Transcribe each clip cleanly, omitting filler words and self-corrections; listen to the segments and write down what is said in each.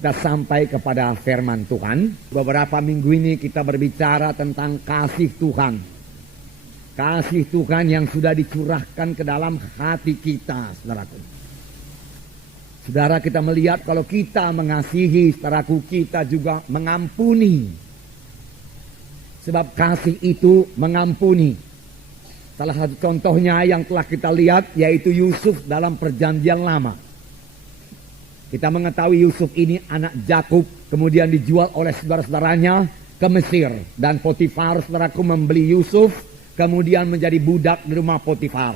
Kita sampai kepada firman Tuhan. Beberapa minggu ini kita berbicara tentang kasih Tuhan. Kasih Tuhan yang sudah dicurahkan ke dalam hati kita, saudaraku. Saudara, kita melihat kalau kita mengasihi, saudaraku, kita juga mengampuni. Sebab kasih itu mengampuni. Salah satu contohnya yang telah kita lihat yaitu Yusuf dalam perjanjian lama. Kita mengetahui Yusuf ini anak Yakub, kemudian dijual oleh saudara-saudaranya ke Mesir. Dan Potifar, saudaraku, membeli Yusuf, kemudian menjadi budak di rumah Potifar.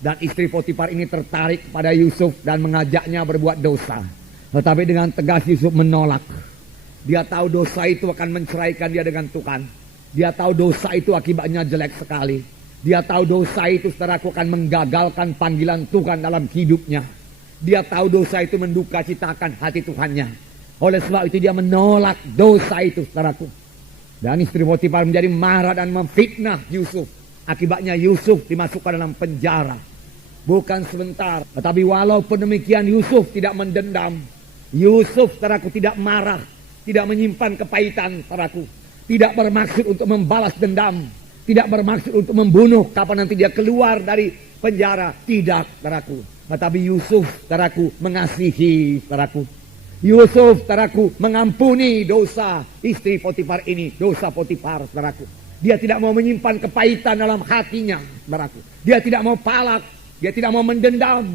Dan istri Potifar ini tertarik pada Yusuf dan mengajaknya berbuat dosa. Tetapi dengan tegas Yusuf menolak. Dia tahu dosa itu akan menceraikan dia dengan Tuhan. Dia tahu dosa itu akibatnya jelek sekali. Dia tahu dosa itu, saudaraku, akan menggagalkan panggilan Tuhan dalam hidupnya. Dia tahu dosa itu menduka citakan hati Tuhannya. Oleh sebab itu dia menolak dosa itu, saudaraku. Dan istri Potifar menjadi marah dan memfitnah Yusuf. Akibatnya Yusuf dimasukkan dalam penjara. Bukan sebentar, tetapi walaupun demikian Yusuf tidak mendendam. Yusuf, saudaraku, tidak marah, tidak menyimpan kepahitan, saudaraku. Tidak bermaksud untuk membalas dendam. Tidak bermaksud untuk membunuh kapan nanti dia keluar dari penjara. Tidak, saudaraku. Tetapi Yusuf, saudaraku, mengasihi, saudaraku. Yusuf, saudaraku, mengampuni dosa istri Potifar ini. Dosa Potifar, saudaraku. Dia tidak mau menyimpan kepahitan dalam hatinya, saudaraku. Dia tidak mau palak. Dia tidak mau mendendam.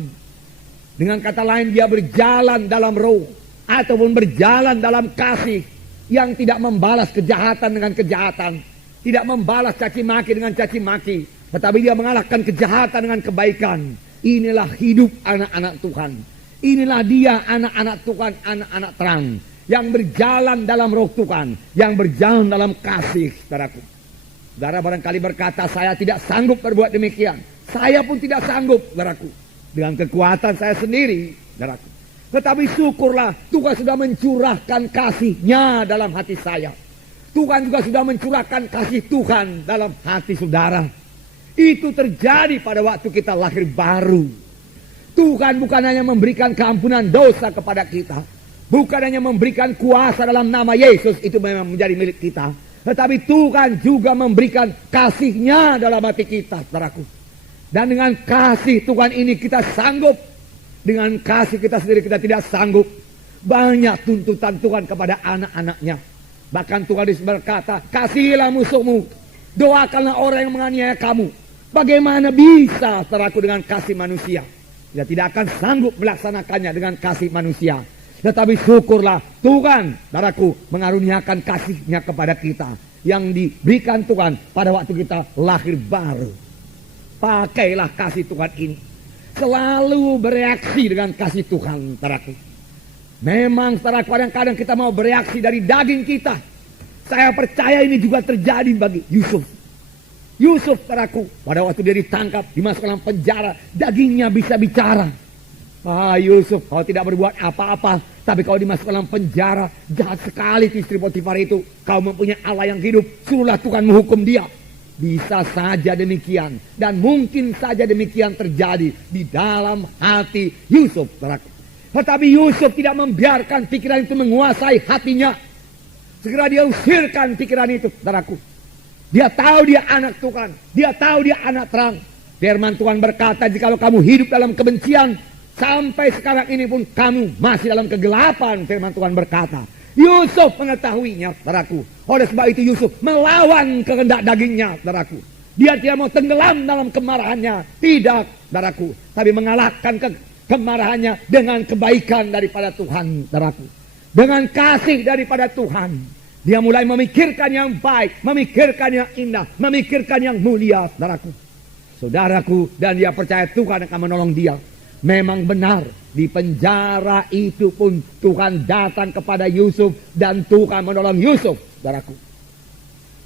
Dengan kata lain, dia berjalan dalam roh. Ataupun berjalan dalam kasih. Yang tidak membalas kejahatan dengan kejahatan. Tidak membalas caci maki dengan caci maki. Tetapi dia mengalahkan kejahatan dengan kebaikan. Inilah hidup anak-anak Tuhan. Inilah dia anak-anak Tuhan, anak-anak terang. Yang berjalan dalam roh Tuhan. Yang berjalan dalam kasih, saudaraku. Saudara barangkali berkata, saya tidak sanggup berbuat demikian. Saya pun tidak sanggup, saudaraku. Dengan kekuatan saya sendiri, saudaraku. Tetapi syukurlah Tuhan sudah mencurahkan kasih-Nya dalam hati saya. Tuhan juga sudah mencurahkan kasih Tuhan dalam hati saudara. Itu terjadi pada waktu kita lahir baru. Tuhan bukan hanya memberikan keampunan dosa kepada kita. Bukan hanya memberikan kuasa dalam nama Yesus, itu memang menjadi milik kita. Tetapi Tuhan juga memberikan kasih-Nya dalam hati kita, saudaraku. Dan dengan kasih Tuhan ini kita sanggup. Dengan kasih kita sendiri kita tidak sanggup. Banyak tuntutan Tuhan kepada anak-anak-Nya. Bahkan Tuhan berkata, kasihilah musuhmu. Doakanlah orang yang menganiaya kamu. Bagaimana bisa, saudaraku, dengan kasih manusia? Dia tidak akan sanggup melaksanakannya dengan kasih manusia. Tetapi syukurlah Tuhan, saudaraku, mengaruniakan kasih-Nya kepada kita. Yang diberikan Tuhan pada waktu kita lahir baru. Pakailah kasih Tuhan ini. Selalu bereaksi dengan kasih Tuhan, saudaraku. Memang, saudaraku, kadang-kadang kita mau bereaksi dari daging kita. Saya percaya ini juga terjadi bagi Yusuf. Yusuf, saudaraku, pada waktu dia ditangkap, dimasukkan dalam penjara, dagingnya bisa bicara. Yusuf, kau tidak berbuat apa-apa, tapi kau dimasukkan dalam penjara, jahat sekali istri Potifar itu. Kau mempunyai Allah yang hidup, suruhlah Tuhan menghukum dia. Bisa saja demikian, dan mungkin saja demikian terjadi di dalam hati Yusuf, saudaraku. Tetapi Yusuf tidak membiarkan pikiran itu menguasai hatinya. Segera dia usirkan pikiran itu, saudaraku. Dia tahu dia anak Tuhan. Dia tahu dia anak terang. Firman Tuhan berkata, jika kamu hidup dalam kebencian, sampai sekarang ini pun kamu masih dalam kegelapan. Firman Tuhan berkata. Yusuf mengetahuinya, saudaraku. Oleh sebab itu Yusuf melawan kehendak dagingnya, saudaraku. Dia tidak mau tenggelam dalam kemarahannya. Tidak, saudaraku. Tapi mengalahkan kemarahannya dengan kebaikan daripada Tuhan, saudaraku. Dengan kasih daripada Tuhan. Dia mulai memikirkan yang baik, memikirkan yang indah, memikirkan yang mulia, saudaraku. Saudaraku, dan dia percaya Tuhan akan menolong dia. Memang benar, di penjara itu pun Tuhan datang kepada Yusuf dan Tuhan menolong Yusuf, saudaraku.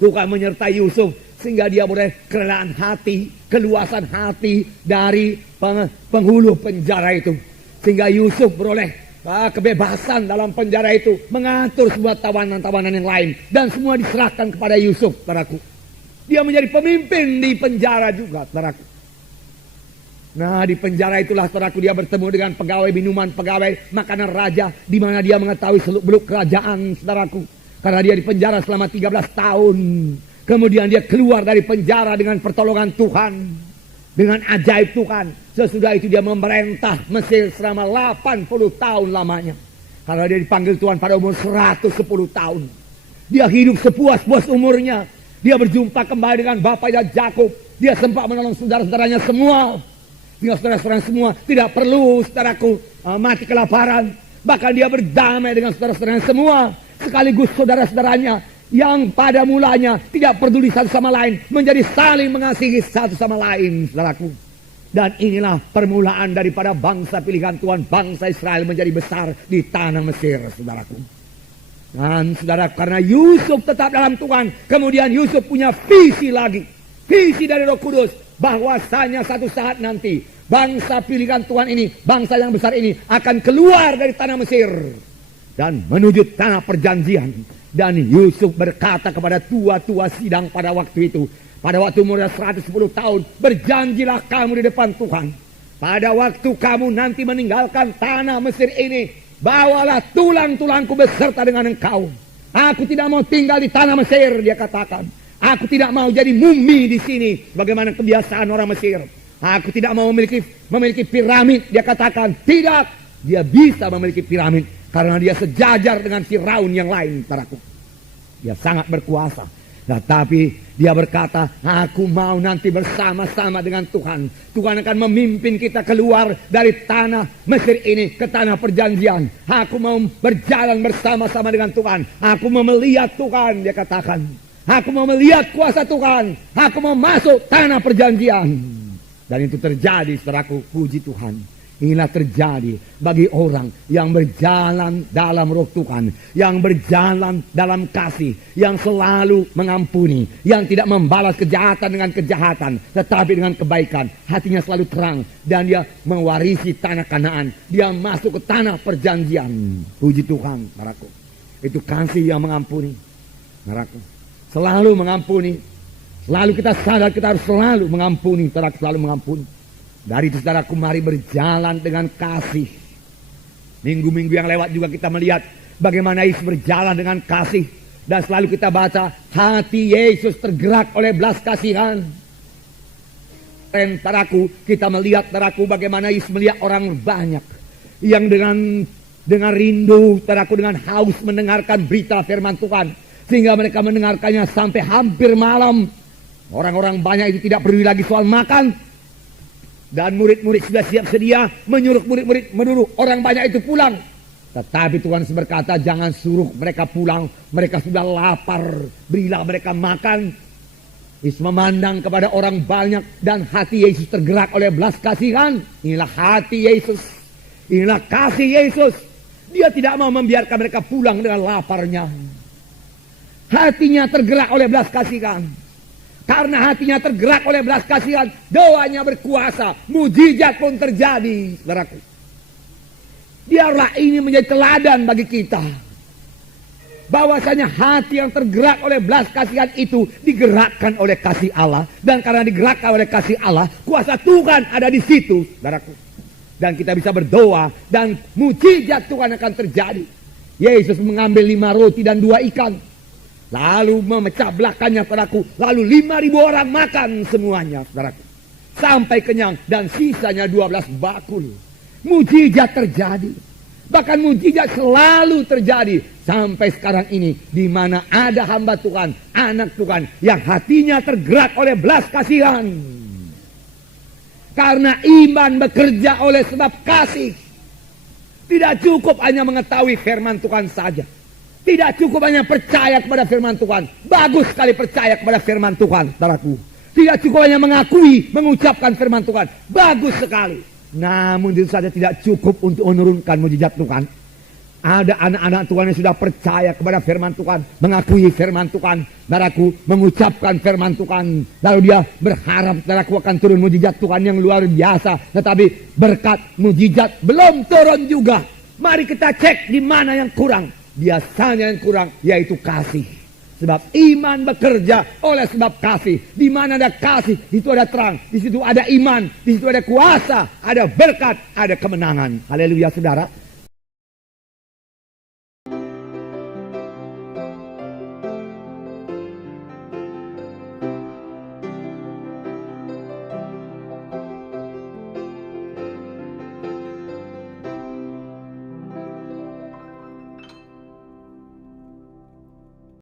Tuhan menyertai Yusuf sehingga dia boleh kerelaan hati, keluasan hati dari penghulu penjara itu. Sehingga Yusuf beroleh kebebasan dalam penjara itu, mengatur semua tawanan-tawanan yang lain, dan semua diserahkan kepada Yusuf, saudaraku. Dia menjadi pemimpin di penjara juga, saudaraku. Nah, di penjara itulah saudaraku dia bertemu dengan pegawai minuman, pegawai makanan raja, di mana dia mengetahui seluk-beluk kerajaan, saudaraku. Karena dia di penjara selama 13 tahun. Kemudian dia keluar dari penjara dengan pertolongan Tuhan, dengan ajaib Tuhan. Sesudah itu dia memerintah Mesir selama 80 tahun lamanya. Karena dia dipanggil Tuhan pada umur 110 tahun. Dia hidup sepuas-puas umurnya. Dia berjumpa kembali dengan bapaknya Yakub. Dia sempat menolong saudara-saudaranya semua. Dia saudara-saudaranya semua tidak perlu saudaraku mati kelaparan. Bahkan dia berdamai dengan saudara-saudaranya semua. Sekaligus saudara-saudaranya yang pada mulanya tidak peduli satu sama lain menjadi saling mengasihi satu sama lain, saudaraku. Dan inilah permulaan daripada bangsa pilihan Tuhan, bangsa Israel menjadi besar di tanah Mesir, saudaraku. Dan saudara, karena Yusuf tetap dalam Tuhan, kemudian Yusuf punya visi lagi, visi dari Roh Kudus, bahwasanya satu saat nanti bangsa pilihan Tuhan ini, bangsa yang besar ini akan keluar dari tanah Mesir dan menuju tanah perjanjian. Dan Yusuf berkata kepada tua-tua sidang pada waktu itu, pada waktu umurnya 110 tahun, berjanjilah kamu di depan Tuhan. Pada waktu kamu nanti meninggalkan tanah Mesir ini, bawalah tulang-tulangku beserta dengan engkau. Aku tidak mau tinggal di tanah Mesir, dia katakan. Aku tidak mau jadi mumi di sini, bagaimana kebiasaan orang Mesir. Aku tidak mau memiliki piramid, dia katakan. Tidak, dia bisa memiliki piramid karena dia sejajar dengan Firaun yang lain, saudaraku. Dia sangat berkuasa. Nah, tapi dia berkata, aku mau nanti bersama-sama dengan Tuhan. Tuhan akan memimpin kita keluar dari tanah Mesir ini ke tanah perjanjian. Aku mau berjalan bersama-sama dengan Tuhan. Aku mau melihat Tuhan, dia katakan. Aku mau melihat kuasa Tuhan. Aku mau masuk tanah perjanjian. Dan itu terjadi, saudaraku, puji Tuhan. Inilah terjadi bagi orang yang berjalan dalam Roh Tuhan, yang berjalan dalam kasih, yang selalu mengampuni, yang tidak membalas kejahatan dengan kejahatan, tetapi dengan kebaikan. Hatinya selalu terang dan dia mewarisi tanah Kanaan. Dia masuk ke tanah perjanjian. Puji Tuhan, saudaraku. Itu kasih yang mengampuni, saudaraku. Selalu mengampuni. Selalu kita sadar kita harus selalu mengampuni, saudaraku, selalu mengampuni. Dari itu, saudaraku, mari berjalan dengan kasih. Minggu-minggu yang lewat juga kita melihat bagaimana Yesus berjalan dengan kasih. Dan selalu kita baca, hati Yesus tergerak oleh belas kasihan. Dan saudaraku, kita melihat, saudaraku, bagaimana Yesus melihat orang banyak yang dengan rindu, saudaraku, dengan haus mendengarkan berita firman Tuhan. Sehingga mereka mendengarkannya sampai hampir malam. Orang-orang banyak itu tidak peduli lagi soal makan. Dan murid-murid sudah siap sedia menyuruh murid-murid menurut orang banyak itu pulang. Tetapi Tuhan berkata, jangan suruh mereka pulang. Mereka sudah lapar. Berilah mereka makan. Yesus memandang kepada orang banyak dan hati Yesus tergerak oleh belas kasihan. Inilah hati Yesus. Inilah kasih Yesus. Dia tidak mau membiarkan mereka pulang dengan laparnya. Hatinya tergerak oleh belas kasihan. Karena hatinya tergerak oleh belas kasihan, doanya berkuasa, mujizat pun terjadi, saudaraku. Biarlah ini menjadi teladan bagi kita. Bahwasanya hati yang tergerak oleh belas kasihan itu digerakkan oleh kasih Allah. Dan karena digerakkan oleh kasih Allah, kuasa Tuhan ada di situ, saudaraku. Dan kita bisa berdoa dan mujizat Tuhan akan terjadi. Yesus mengambil 5 roti dan 2 ikan. Lalu memecah belahkannya, saudaraku. Lalu 5.000 orang makan semuanya, saudaraku. Sampai kenyang dan sisanya 12 bakul. Mujizat terjadi. Bahkan mujizat selalu terjadi sampai sekarang ini, di mana ada hamba Tuhan, anak Tuhan yang hatinya tergerak oleh belas kasihan. Karena iman bekerja oleh sebab kasih. Tidak cukup hanya mengetahui firman Tuhan saja. Tidak cukup hanya percaya kepada firman Tuhan. Bagus sekali percaya kepada firman Tuhan, saudaraku. Tidak cukup hanya mengakui, mengucapkan firman Tuhan. Bagus sekali. Namun itu saja tidak cukup untuk menurunkan mujizat Tuhan. Ada anak-anak Tuhan yang sudah percaya kepada firman Tuhan. Mengakui firman Tuhan. Saudaraku, mengucapkan firman Tuhan. Lalu dia berharap, saudaraku, akan turun mujizat Tuhan yang luar biasa. Tetapi berkat mujizat belum turun juga. Mari kita cek di mana yang kurang. Biasanya yang kurang yaitu kasih. Sebab iman bekerja oleh sebab kasih. Di mana ada kasih, itu ada terang. Di situ ada iman, di situ ada kuasa, ada berkat, ada kemenangan. Haleluya saudara.